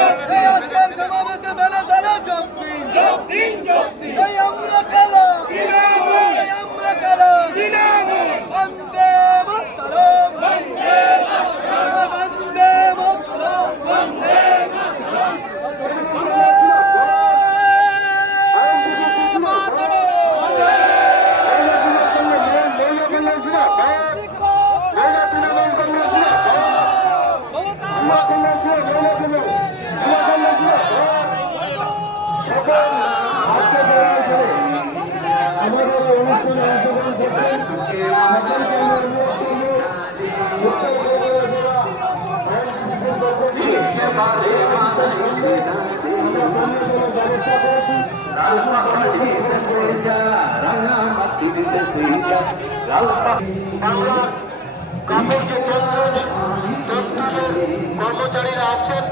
আজকের সমাবেশে দলে দলে যোগ দিন এই আমরা কারা আমরা কারা বন্দে মাতরম বন্দে মাতরম বন্দে কর্মচারীরা আসছেন।